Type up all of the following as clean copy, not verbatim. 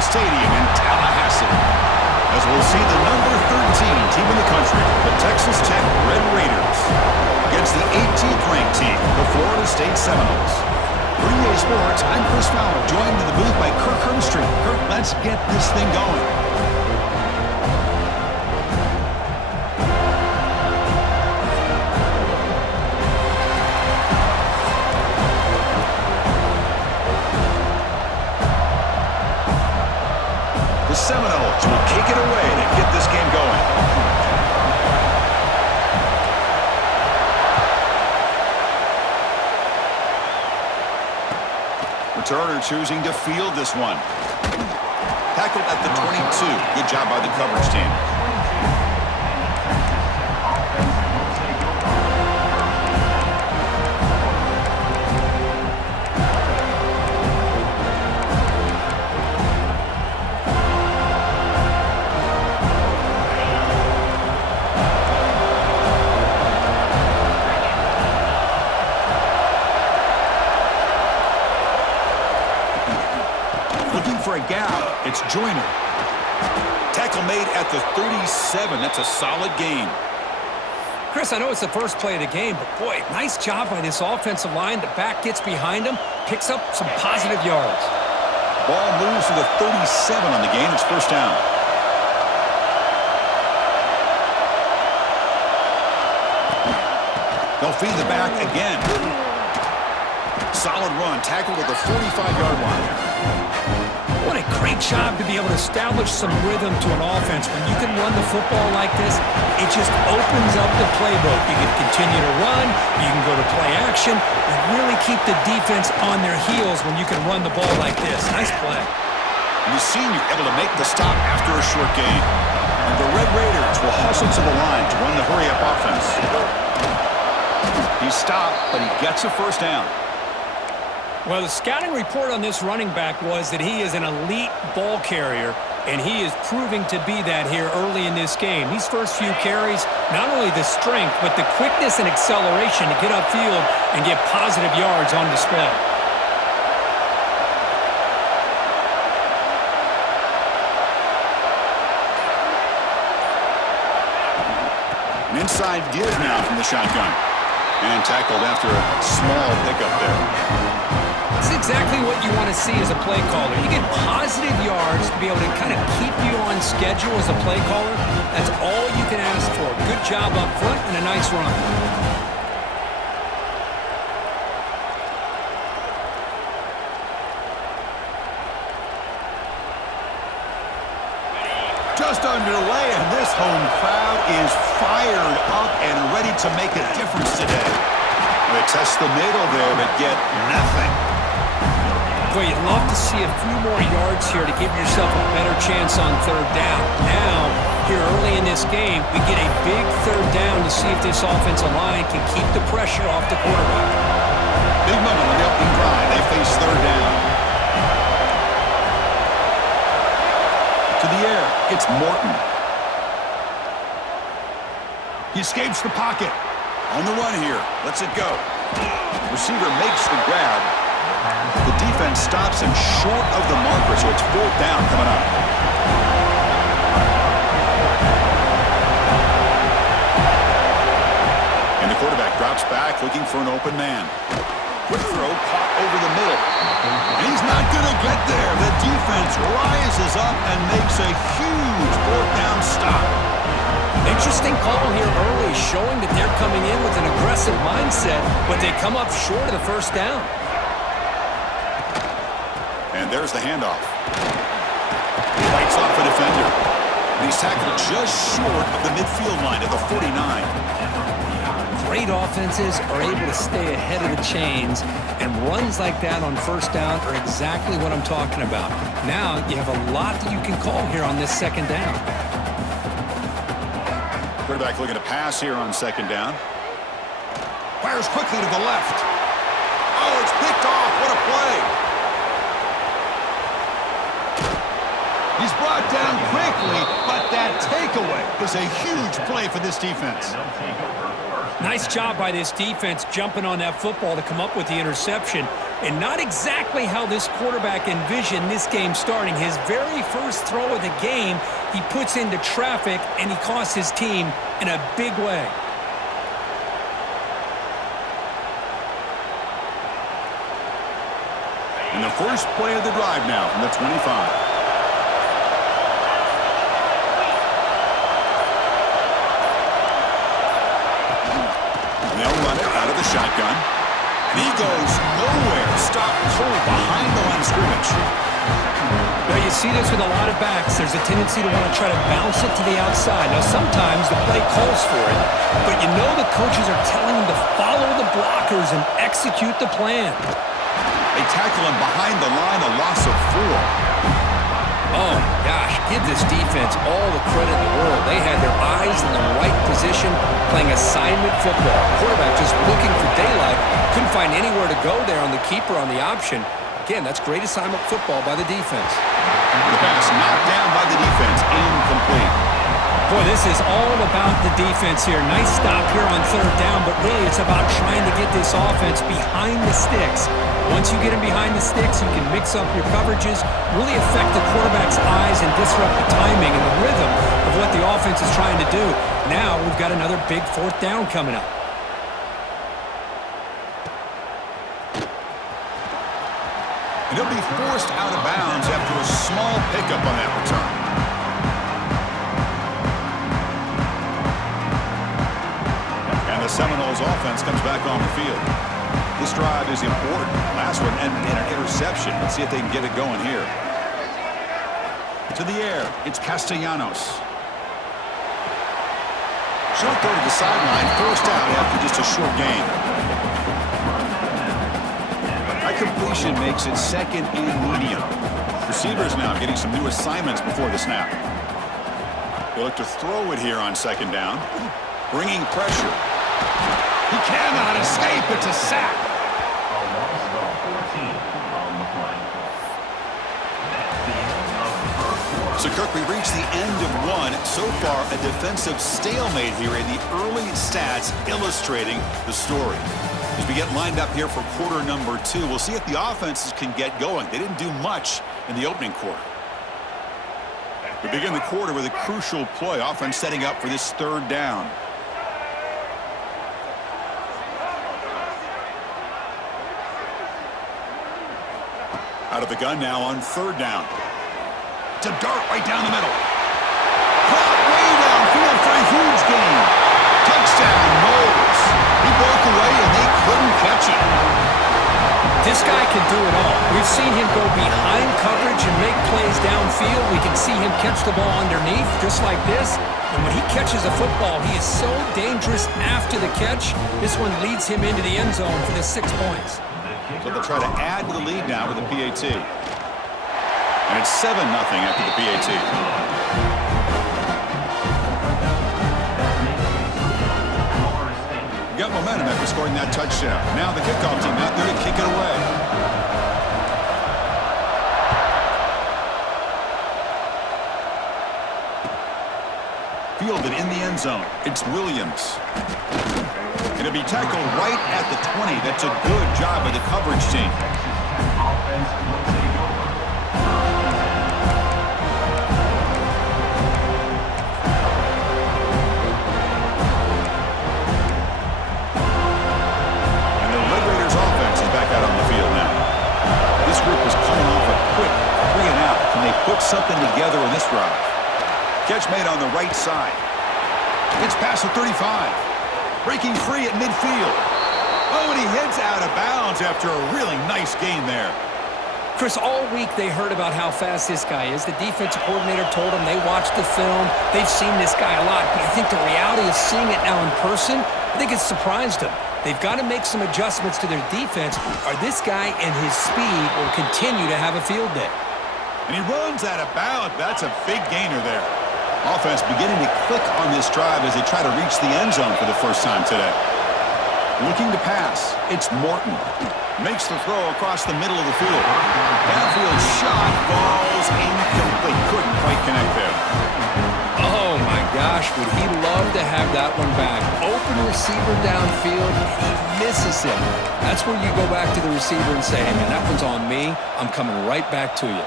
Memorial Stadium in Tallahassee, as we'll see the number 13 team in the country, the Texas Tech Red Raiders, against the 18th ranked team, the Florida State Seminoles. For EA Sports, I'm Chris Fowler, joined in the booth by Kirk Herbstreit. Kirk, let's get this thing going. The Seminoles will kick it away to get this game going. Returner choosing to field this one. Tackled at the 22. Good job by the coverage team. For a gap, it's Joyner. Tackle made at the 37. That's a solid gain. Chris, I know it's the first play of the game, but boy, nice job by this offensive line. The back gets behind him, picks up some positive yards. Ball moves to the 37 on the game. It's first down. They'll feed the back again. Solid run, tackled at the 45-yard line. What a great job to be able to establish some rhythm to an offense. When you can run the football like this, it just opens up the playbook. You can continue to run, you can go to play action, and really keep the defense on their heels when you can run the ball like this. Nice play. And the senior able to make the stop after a short gain. And the Red Raiders will hustle to the line to run the hurry-up offense. He stopped, but he gets a first down. Well, the scouting report on this running back was that he is an elite ball carrier, and he is proving to be that here early in this game. These first few carries, not only the strength, but the quickness and acceleration to get upfield and get positive yards on display. An inside give now from the shotgun. And tackled after a small pickup there. That's exactly what you want to see as a play caller. You get positive yards to be able to kind of keep you on schedule as a play caller. That's all you can ask for. Good job up front and a nice run. Just underway, and this home crowd is fired up and ready to make a difference today. They test the middle there, but get nothing. Boy, you'd love to see a few more yards here to give yourself a better chance on third down. Now, here early in this game, we get a big third down to see if this offensive line can keep the pressure off the quarterback. Big moment on the opening drive. They face third down. To the air, it's Morton. He escapes the pocket. On the run here. Lets it go. Receiver makes the grab. The defense stops him short of the marker, so it's fourth down coming up. And the quarterback drops back, looking for an open man. Quick throw, caught over the middle. And he's not going to get there. The defense rises up and makes a huge fourth down stop. Interesting call here early, showing that they're coming in with an aggressive mindset, but they come up short of the first down. And there's the handoff. He fights off a defender. And he's tackled just short of the midfield line at the 49. Great offenses are able to stay ahead of the chains, and runs like that on first down are exactly what I'm talking about. Now you have a lot that you can call here on this second down. Quarterback looking to pass here on second down. Fires quickly to the left. Oh, it's picked off. What a play. He's brought down quickly, but that takeaway is a huge play for this defense. Nice job by this defense jumping on that football to come up with the interception. and not exactly how this quarterback envisioned this game starting. His very first throw of the game, he puts into traffic, and he costs his team in a big way. And the first play of the drive now from the 25. They'll run it out of the shotgun. And he goes nowhere. Stop cold behind the line of scrimmage. Now, you see this with a lot of backs. There's a tendency to want to try to bounce it to the outside. Now, sometimes the play calls for it, but you know the coaches are telling him to follow the blockers and execute the plan. They tackle him behind the line, a loss of 4. Oh, gosh, give this defense all the credit in the world. They had their eyes in the right position, playing assignment football. Quarterback just looking for daylight. Couldn't find anywhere to go there on the keeper on the option. Again, that's great assignment football by the defense. The pass knocked down by the defense, incomplete. Boy, this is all about the defense here. Nice stop here on third down, but really it's about trying to get this offense behind the sticks. Once you get him behind the sticks, you can mix up your coverages, really affect the quarterback's eyes and disrupt the timing and the rhythm of what the offense is trying to do. Now we've got another big fourth down coming up. And he'll be forced out of bounds after a small pickup on that return. And the Seminoles offense comes back on the field. This drive is important. Last one ended in an interception. Let's see if they can get it going here. To the air, it's Castellanos. Short throw to the sideline, forced out after just a short gain. That completion makes it second and medium. Receivers now getting some new assignments before the snap. They look to throw it here on second down. Bringing pressure. He cannot escape. It's a sack. So, Kirk, we reached the end of one. So far, a defensive stalemate here in the early stats illustrating the story. As we get lined up here for quarter number 2, we'll see if the offenses can get going. They didn't do much in the opening quarter. We begin the quarter with a crucial play. Offense setting up for this third down. Out of the gun now on third down. It's a dart right down the middle. Caught way downfield for a huge gain. Touchdown, Knowles. He broke away and they couldn't catch him. This guy can do it all. We've seen him go behind coverage and make plays downfield. We can see him catch the ball underneath just like this. And when he catches a football, he is so dangerous after the catch. This one leads him into the end zone for the 6 points. So they'll try to add to the lead now with the PAT. And it's 7-0 after the PAT. Got momentum after scoring that touchdown. Now the kickoff team out there to kick it away. Fielded in the end zone. It's Williams. And it'll be tackled right at the 20. That's a good job by the coverage team. Put something together in this drive. Catch made on the right side. It's past the 35. Breaking free at midfield. Oh, and he heads out of bounds after a really nice gain there. Chris, all week they heard about how fast this guy is. The defensive coordinator told them they watched the film. They've seen this guy a lot. But I think the reality of seeing it now in person, I think it's surprised them. They've got to make some adjustments to their defense, or this guy and his speed will continue to have a field day. And he runs out of bounds. That's a big gainer there. Offense beginning to click on this drive as they try to reach the end zone for the first time today. Looking to pass. It's Morton. Makes the throw across the middle of the field. Downfield shot. Falls incomplete. Couldn't quite connect there. Oh, my gosh. gosh, would he love to have that one back. Open receiver downfield, and he misses him. That's where you go back to the receiver and say, hey, man, that one's on me. I'm coming right back to you.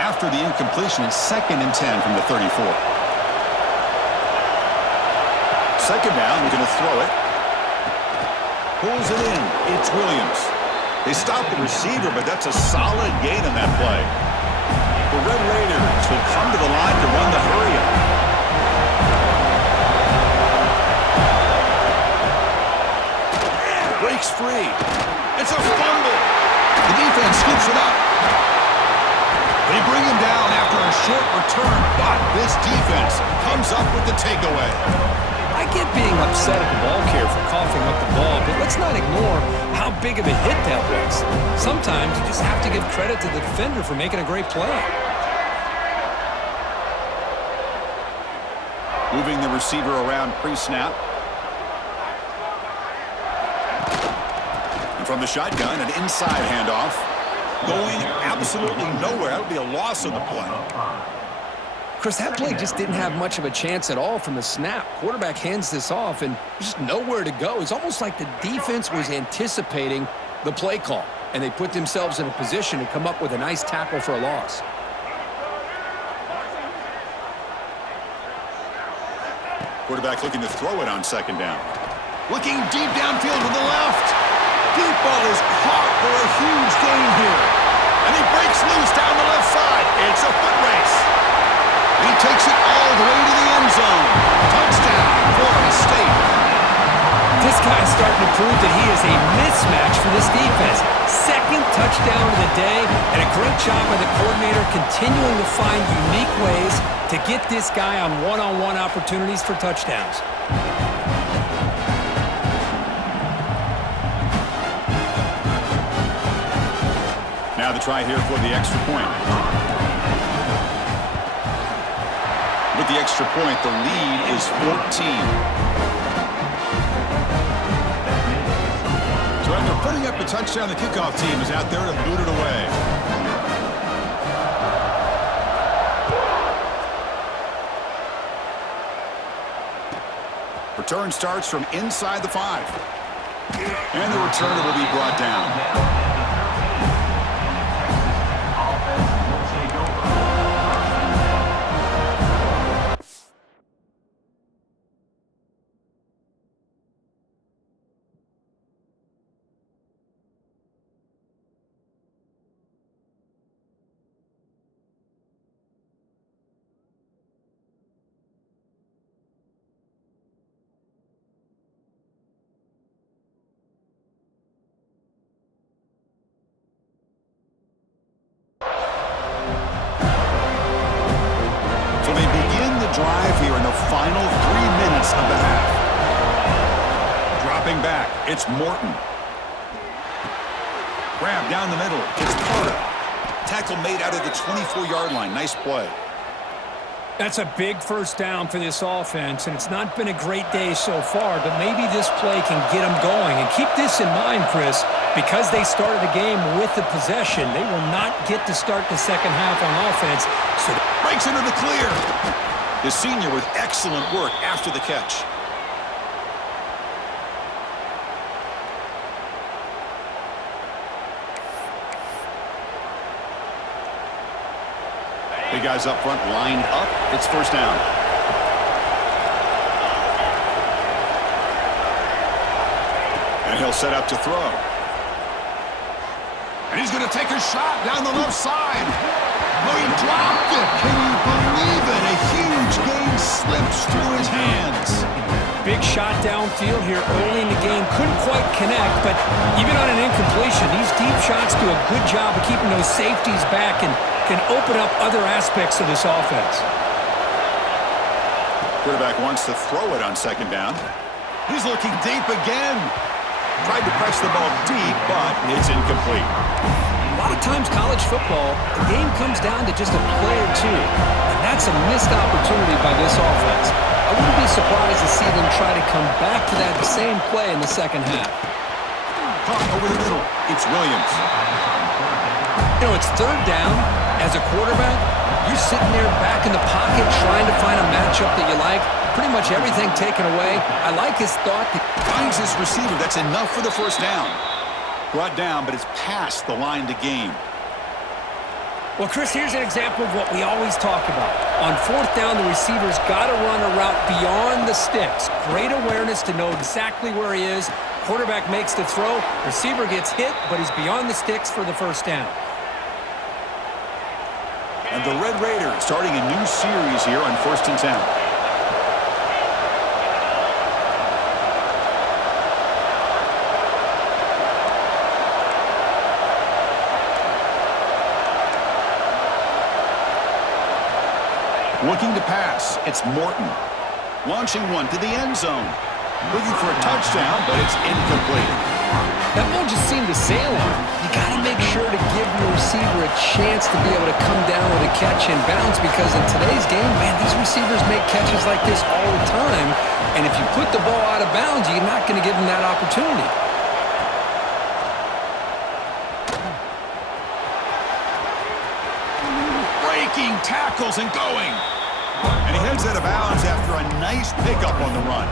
After the incompletion, it's 2nd and 10 from the 34. Second down, we're going to throw it. Pulls it in. It's Williams. They stop the receiver, but that's a solid gain on that play. The Red Raiders will come to the line to run the hurry-up. Breaks free. It's a fumble. The defense scoops it up. They bring him down after a short return, but this defense comes up with the takeaway. I get being upset at the ball carrier for coughing up the ball, but let's not ignore how big of a hit that was. Sometimes you just have to give credit to the defender for making a great play. Moving the receiver around pre-snap. And from the shotgun, an inside handoff. Going absolutely nowhere. That would be a loss on the play. Chris, that play just didn't have much of a chance at all from the snap. Quarterback hands this off, and there's just nowhere to go. It's almost like the defense was anticipating the play call, and they put themselves in a position to come up with a nice tackle for a loss. Quarterback looking to throw it on second down. Looking deep downfield to the left. Deep ball is caught for a huge gain here. And he breaks loose down the left side. It's a foot race. And he takes it all the way to the end zone. Touchdown, Florida State. This guy's starting to prove that he is a mismatch for this defense. Second touchdown of the day, and a great job by the coordinator continuing to find unique ways to get this guy on one-on-one opportunities for touchdowns. Now the try here for the extra point. With the extra point, the lead is 14. So after putting up the touchdown, the kickoff team is out there to boot it away. Return starts from inside the 5. And the returner will be brought down. So they begin the drive here in the final 3 minutes of the half. Dropping back, it's Morton. Grab down the middle, it's Carter. Tackle made out of the 24-yard line. Nice play. That's a big first down for this offense, and it's not been a great day so far, but maybe this play can get them going. And keep this in mind, Chris, because they started the game with the possession, they will not get to start the second half on offense. So breaks into the clear. The senior with excellent work after the catch. The guys up front lined up. It's first down. And he'll set up to throw. And he's going to take a shot down the left side. Oh, he dropped it. Can you believe it? A huge gain slips through his hands. Big shot downfield here early in the game. Couldn't quite connect, but even on an incompletion, these deep shots do a good job of keeping those safeties back and can open up other aspects of this offense. Quarterback wants to throw it on second down. He's looking deep again. Tried to press the ball deep, but it's incomplete. A lot of times college football, the game comes down to just a play or two, and that's a missed opportunity by this offense. I wouldn't be surprised to see them try to come back to that same play in the second half. Caught over the middle. It's Williams. You know, it's third down. As a quarterback, You're sitting there back in the pocket trying to find a matchup that you like. Pretty much everything taken away. I like his thought. Finds his receiver. That's enough for the first down. Brought down, but it's past the line to gain. Well, Chris, here's an example of what we always talk about. On fourth down, the receiver's got to run a route beyond the sticks. Great awareness to know exactly where he is. Quarterback makes the throw. Receiver gets hit, but he's beyond the sticks for the first down. And the Red Raiders starting a new series here on 1st and 10. Looking to pass, it's Morton. Launching one to the end zone. Looking for a touchdown, but it's incomplete. That ball just seemed to sail on him. You got to make sure to give your receiver a chance to be able to come down with a catch and bounce, because in today's game, man, these receivers make catches like this all the time. And if you put the ball out of bounds, you're not going to give them that opportunity. Breaking tackles and going. And he heads out of bounds after a nice pickup on the run.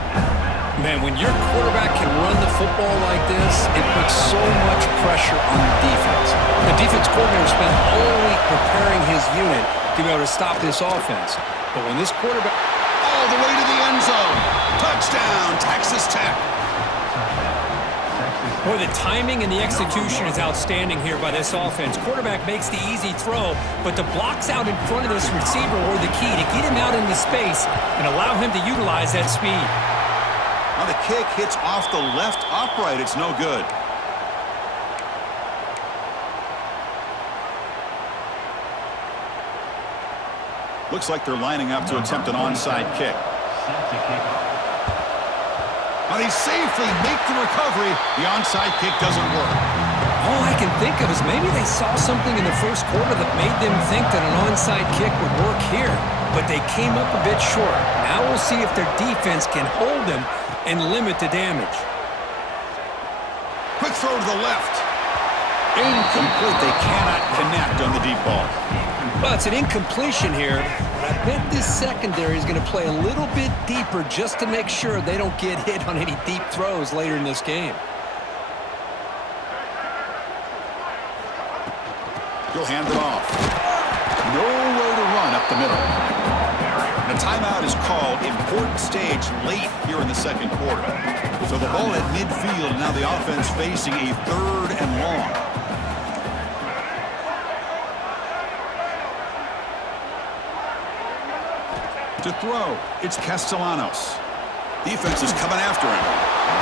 Man, when your quarterback can run the football like this, it puts so much pressure on the defense. The defense coordinator spent all week preparing his unit to be able to stop this offense. But when this quarterback... All the way to the end zone. Touchdown, Texas Tech. Boy, the timing and the execution is outstanding here by this offense. Quarterback makes the easy throw, but the blocks out in front of this receiver were the key to get him out into space and allow him to utilize that speed. Now the kick hits off the left upright. It's no good. Looks like they're lining up to attempt an onside kick. Now they safely make the recovery. The onside kick doesn't work. All I can think of is maybe they saw something in the first quarter that made them think that an onside kick would work here, but they came up a bit short. Now we'll see if their defense can hold them and limit the damage. Quick throw to the left. Incomplete. They cannot connect on the deep ball. Well, it's an incompletion here, but I bet this secondary is going to play a little bit deeper just to make sure they don't get hit on any deep throws later in this game. He'll hand it off. Nowhere to run up the middle. And a timeout is called. Important stage late here in the second quarter. So the ball at midfield. Now the offense facing a 3rd and long. To throw, it's Castellanos. Defense is coming after him.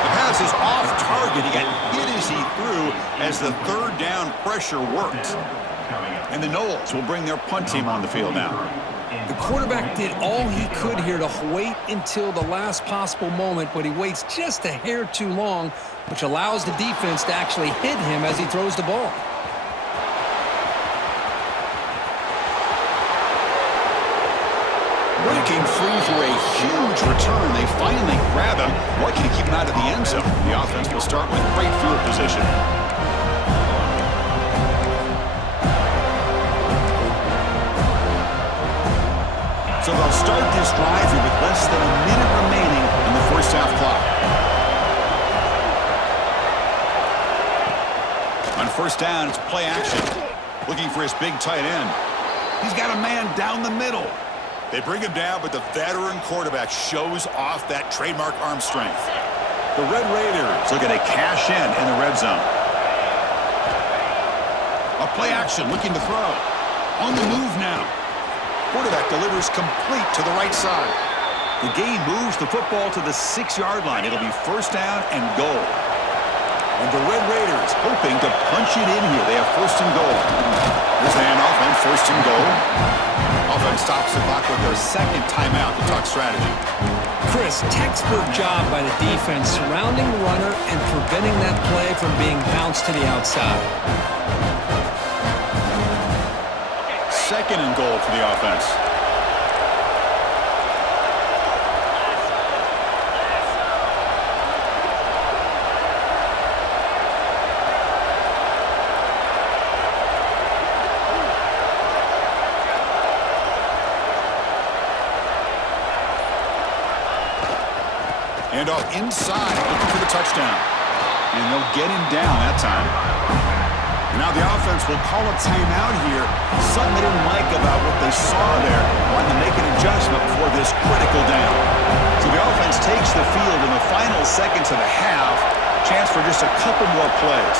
The pass is off target. He got hit as he threw as the 3rd down pressure worked. And the Noles will bring their punt team on the field now. The quarterback did all he could here to wait until the last possible moment, but he waits just a hair too long, which allows the defense to actually hit him as he throws the ball. Breaking free for a huge return. They finally grab him. Lucky to keep him out of the end zone. The offense will start with great field position. So they'll start this drive here with less than a minute remaining in the first half clock. On first down, it's play action. Looking for his big tight end. He's got a man down the middle. They bring him down, but the veteran quarterback shows off that trademark arm strength. The Red Raiders looking to cash in the red zone. A play action, looking to throw. On the move now. Quarterback delivers complete to the right side. The gain moves the football to the 6-yard line. It'll be first down and goal. And the Red Raiders hoping to punch it in here. They have first and goal. Here's the handoff and first and goal. Offense stops the clock with their 2nd timeout to talk strategy. Chris, textbook job by the defense surrounding the runner and preventing that play from being bounced to the outside. 2nd and goal for the offense. Handoff inside, looking for the touchdown. And they'll get him down that time. And now the offense will call a timeout here. Something they didn't like about what they saw there. Wanting to make an adjustment before this critical down. So the offense takes the field in the final seconds of the half. Chance for just a couple more plays.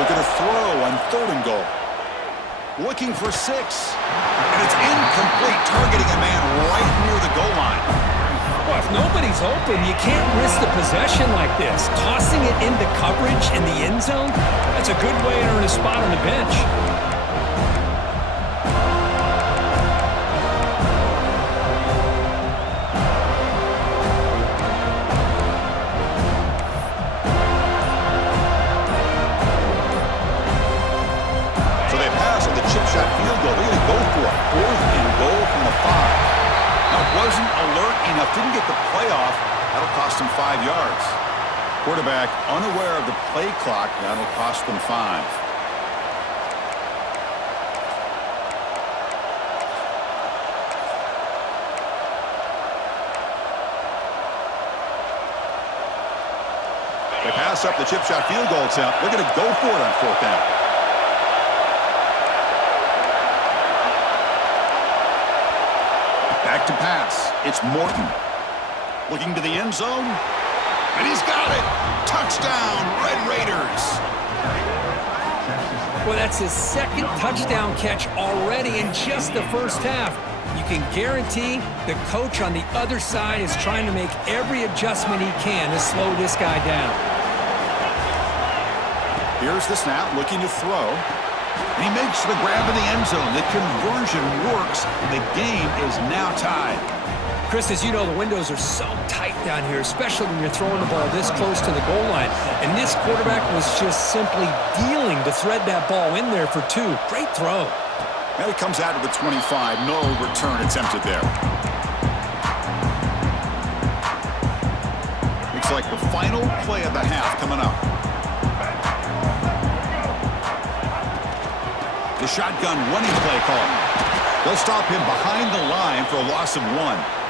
They're going to throw on 3rd and goal. Looking for 6. And it's incomplete, targeting a man right near the goal line. Well, if nobody's open, you can't risk the possession like this. Tossing it into coverage in the end zone, that's a good way to earn a spot on the bench. Didn't get the playoff. That'll cost him 5 yards. Quarterback unaware of the play clock. That'll cost them 5. They pass up the chip shot field goal attempt. They're going to go for it on 4th down. Back to pass. It's Morton. Looking to the end zone. And he's got it. Touchdown, Red Raiders. Well, that's his 2nd touchdown catch already in just the first half. You can guarantee the coach on the other side is trying to make every adjustment he can to slow this guy down. Here's the snap, looking to throw. And he makes the grab in the end zone. The conversion works, and the game is now tied. Chris, as you know, the windows are so tight down here, especially when you're throwing the ball this close to the goal line. And this quarterback was just simply dealing to thread that ball in there for 2. Great throw. Now he comes out to the 25. No return attempted there. Looks like the final play of the half coming up. The shotgun running play call. They'll stop him behind the line for a loss of 1.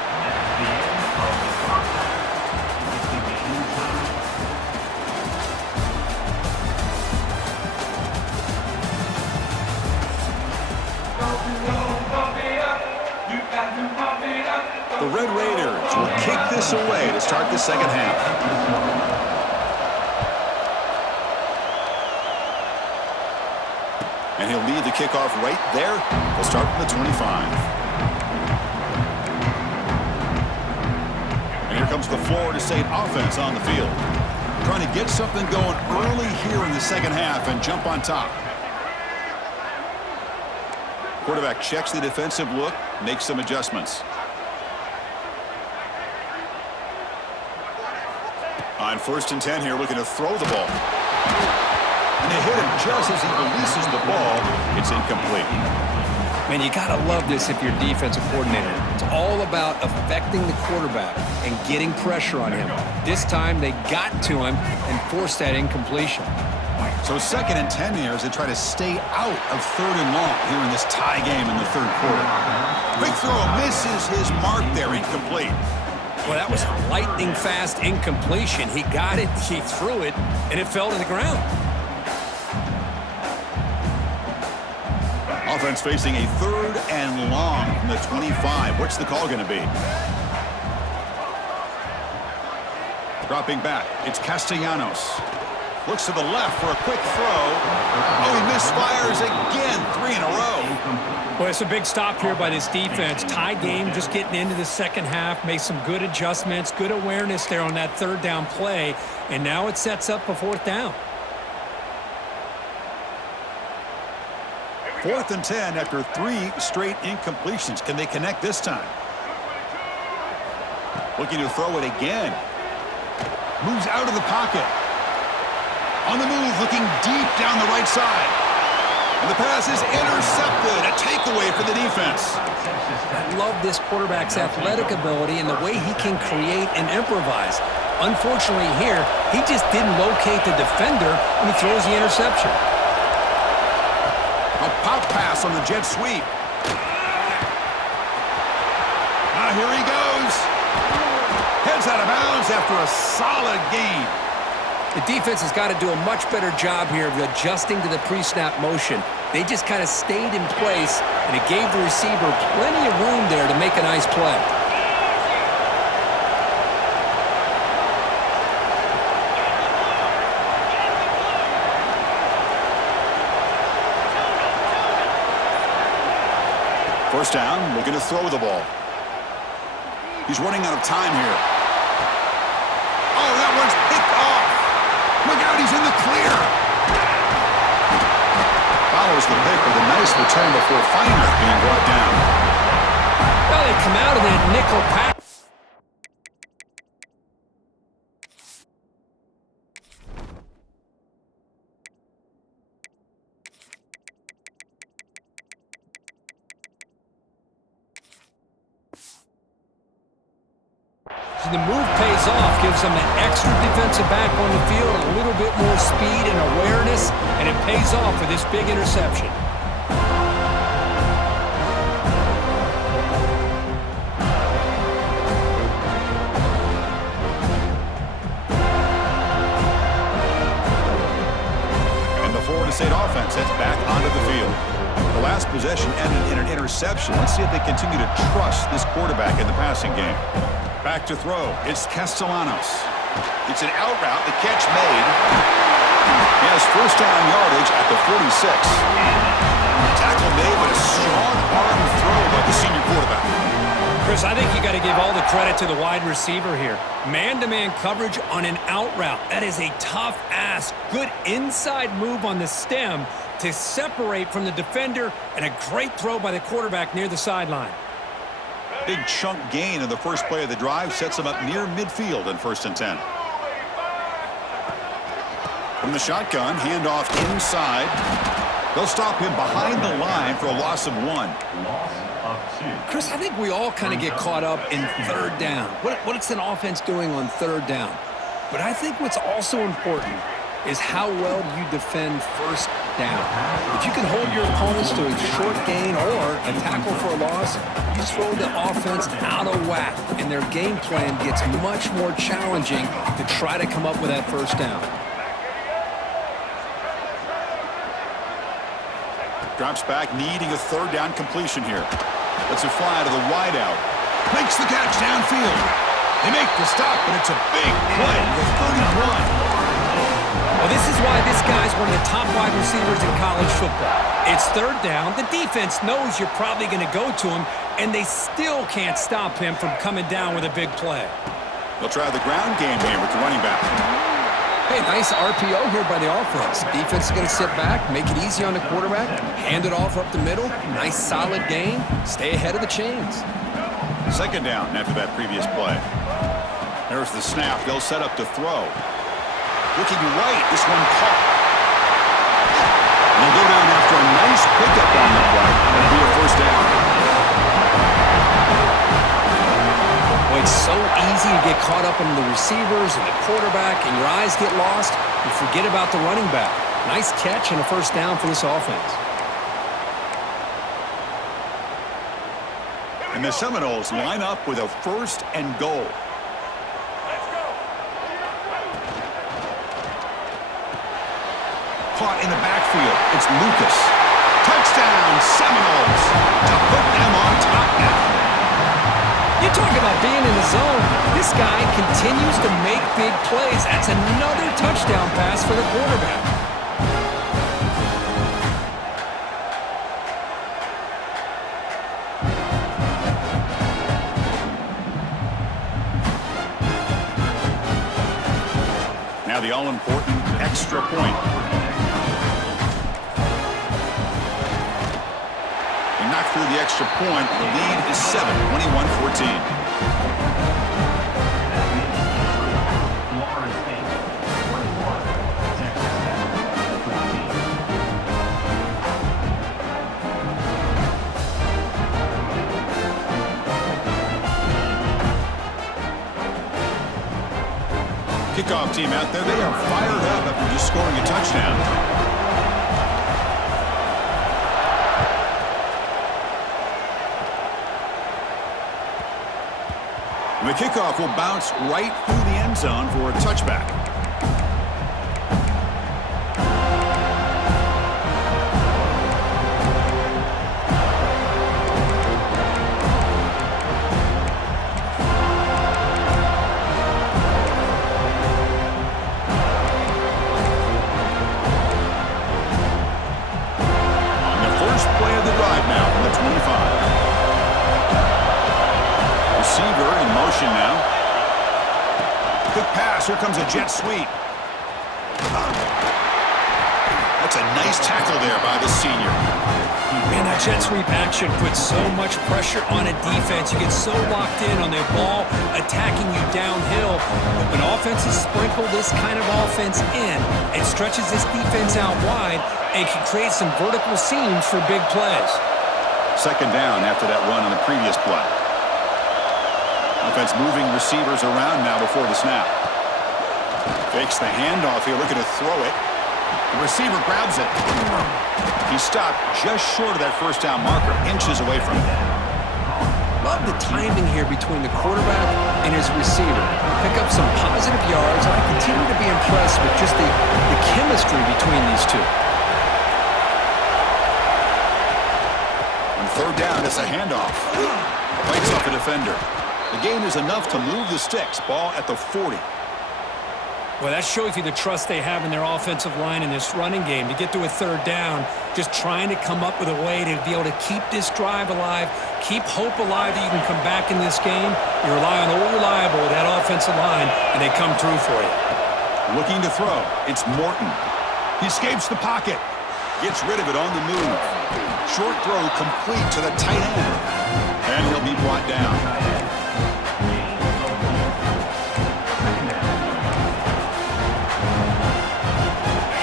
The Red Raiders will kick this away to start the second half. And he'll lead the kickoff right there. We'll start from the 25. And here comes the Florida State offense on the field. Trying to get something going early here in the second half and jump on top. Quarterback checks the defensive look, makes some adjustments. On 1st and 10 here, looking to throw the ball. And they hit him just as he releases the ball. It's incomplete. Man, you got to love this if you're a defensive coordinator. It's all about affecting the quarterback and getting pressure on him. This time, they got to him and forced that incompletion. So 2nd and 10 here as they try to stay out of 3rd and long here in this tie game in the 3rd quarter. Quick throw misses his mark there, incomplete. Well, that was a lightning-fast incompletion. He got it, he threw it, and it fell to the ground. Offense facing a 3rd and long from the 25. What's the call going to be? Dropping back, it's Castellanos. Looks to the left for a quick throw. Oh, he misfires again, 3 in a row. Well, it's a big stop here by this defense. Tie game, just getting into the second half, made some good adjustments, good awareness there on that 3rd down play, and now it sets up a 4th down. 4th and 10 after 3 straight incompletions. Can they connect this time? Looking to throw it again. Moves out of the pocket. On the move, looking deep down the right side. And the pass is intercepted. A takeaway for the defense. I love this quarterback's athletic ability and the way he can create and improvise. Unfortunately here, he just didn't locate the defender and he throws the interception. A pass on the jet sweep. Here he goes. Heads out of bounds after a solid gain. The defense has got to do a much better job here of adjusting to the pre-snap motion. They just kind of stayed in place, and it gave the receiver plenty of room there to make a nice play. First down, looking to throw the ball. He's running out of time here. Oh, that one's picked off. Look out, he's in the clear. Follows the pick with a nice return before finally being brought down. Well, they come out of that nickel pass. The move pays off, gives them an extra defensive back on the field, a little bit more speed and awareness, and it pays off for this big interception. And the Florida State offense heads back onto the field. The last possession ended in an interception. Let's see if they continue to trust this quarterback in the passing game. Back to throw. It's Castellanos. It's an out route. The catch made. He has first down yardage at the 46. Tackle made, but a strong arm throw by the senior quarterback. Chris, I think you got to give all the credit to the wide receiver here. Man-to-man coverage on an out route. That is a tough ask. Good inside move on the stem to separate from the defender, and a great throw by the quarterback near the sideline. Big chunk gain in the first play of the drive sets him up near midfield in 1st and 10. From the shotgun, handoff inside. They'll stop him behind the line for a loss of 1. Chris, I think we all kind of get caught up in 3rd down. What's an offense doing on 3rd down? But I think what's also important is how well you defend 1st down. If you can hold your opponents to a short gain or a tackle for a loss, you throw the offense out of whack, and their game plan gets much more challenging to try to come up with that 1st down. Drops back, needing a 3rd down completion here. Lets it fly to the wideout. Makes the catch downfield. They make the stop, but it's a big play with 31. Well, this is why this guy's one of the top wide receivers in college football. It's 3rd down. The defense knows you're probably going to go to him, and they still can't stop him from coming down with a big play. They'll try the ground game here with the running back. Hey, nice RPO here by the offense. Defense is going to sit back, make it easy on the quarterback, hand it off up the middle. Nice solid gain. Stay ahead of the chains. 2nd down after that previous play. There's the snap. They'll set up to throw. Looking right, this one caught. They'll go down after a nice pickup on the play. That'll be a 1st down. Well, it's so easy to get caught up in the receivers and the quarterback, and your eyes get lost. You forget about the running back. Nice catch and a 1st down for this offense. And the Seminoles line up with a 1st and goal. Caught in the backfield. It's Lucas. Touchdown, Seminoles. To put them on top now. You talk about being in the zone. This guy continues to make big plays. That's another touchdown pass for the quarterback. Now the all-important extra point. Knocked through the extra point. The lead is 7, 21-14. Kickoff team out there. They are fired up after just scoring a touchdown. And the kickoff will bounce right through the end zone for a touchback. Play of the drive now from the 25. Receiver in motion now. Quick pass. Here comes a jet sweep. That's a nice tackle there by the senior. Man, that jet sweep action puts so much pressure on a defense. You get so locked in on their ball attacking you downhill. But when offenses sprinkle this kind of offense in, it stretches this defense out wide and can create some vertical seams for big plays. Second down after that run on the previous play. Offense moving receivers around now before the snap. Fakes the handoff here, looking to throw it. The receiver grabs it. He stopped just short of that first down marker, inches away from it. Love the timing here between the quarterback and his receiver. Pick up some positive yards, and I continue to be impressed with just the chemistry between these two. On third down, it's a handoff. Bites off a defender. The gain is enough to move the sticks. Ball at the 40. Well, that shows you the trust they have in their offensive line in this running game. To get to a third down, just trying to come up with a way to be able to keep this drive alive, keep hope alive that you can come back in this game. You rely on Old Reliable with that offensive line, and they come through for you. Looking to throw. It's Morton. He escapes the pocket. Gets rid of it on the move. Short throw complete to the tight end. And he'll be brought down.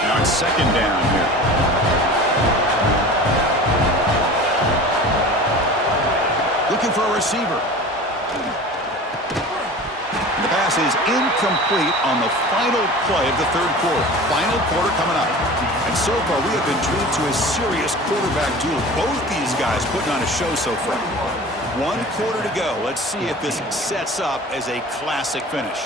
Now it's second down here. Looking for a receiver. The pass is incomplete on the final play of the third quarter. Final quarter coming up. And so far, we have been treated to a serious quarterback duel. Both these guys putting on a show so far. 1 quarter to go. Let's see if this sets up as a classic finish.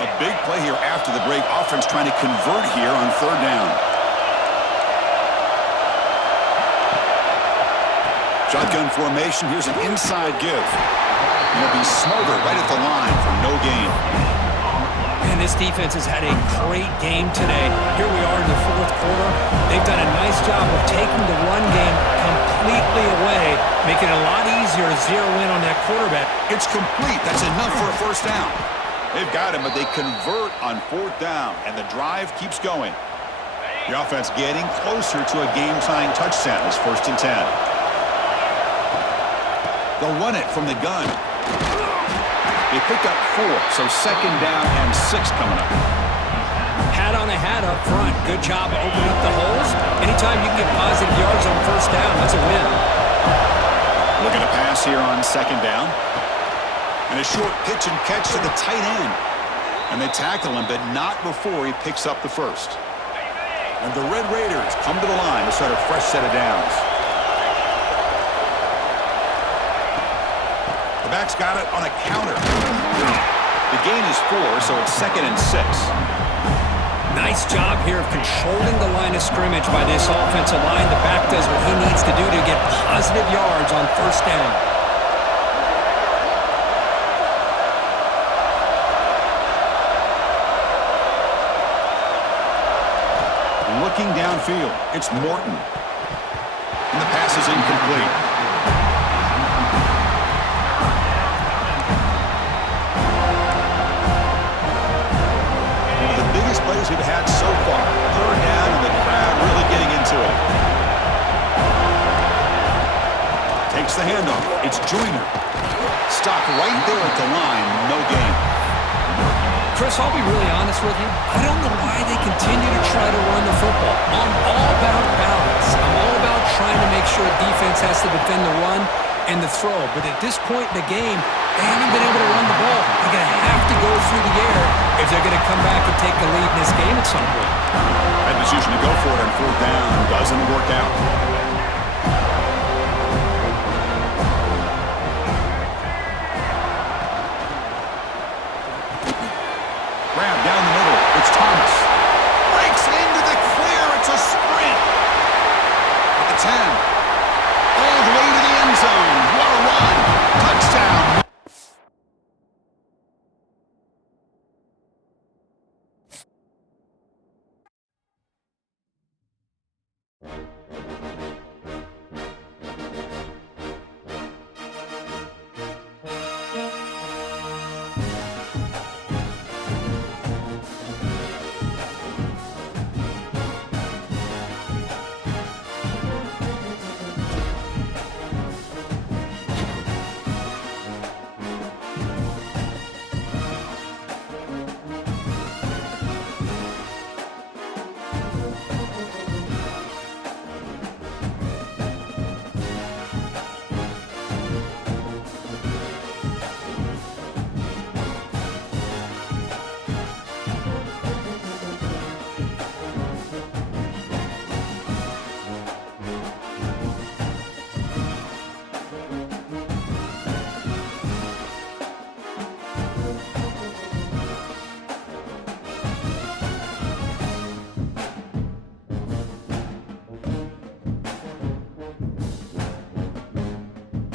A big play here after the break. Offense trying to convert here on third down. Shotgun formation. Here's an inside give. And it'll be smothered right at the line for no gain. And this defense has had a great game today. Here we are in the fourth quarter. They've done a nice job of taking the run game completely away, making it a lot easier to zero in on that quarterback. It's complete. That's enough for a first down. They've got him, but they convert on fourth down, and the drive keeps going. The offense getting closer to a game-tying touchdown. It's 1st and 10. They'll run it from the gun. They pick up 4, so second down and 6 coming up. Hat on a hat up front. Good job of opening up the holes. Anytime you can get positive yards on first down, that's a win. Looking to pass here on second down. And a short pitch and catch to the tight end. And they tackle him, but not before he picks up the first. And the Red Raiders come to the line to start a fresh set of downs. The back's got it on a counter. The gain is 4, so it's 2nd and 6. Nice job here of controlling the line of scrimmage by this offensive line. The back does what he needs to do to get positive yards on first down. Looking downfield, it's Morton. And the pass is incomplete. Plays we've had so far. Third down and the crowd really getting into it. Takes the handoff. It's Joyner. Stopped right there at the line. No gain. Chris, I'll be really honest with you. I don't know why they continue to try to run the football. I'm all about balance. I'm all about trying to make sure defense has to defend the run and the throw. But at this point in the game, they haven't been able to run the ball. They're going to have to go through the air if they're going to come back and take the lead in this game at some point. decision to go for it on fourth down doesn't work out.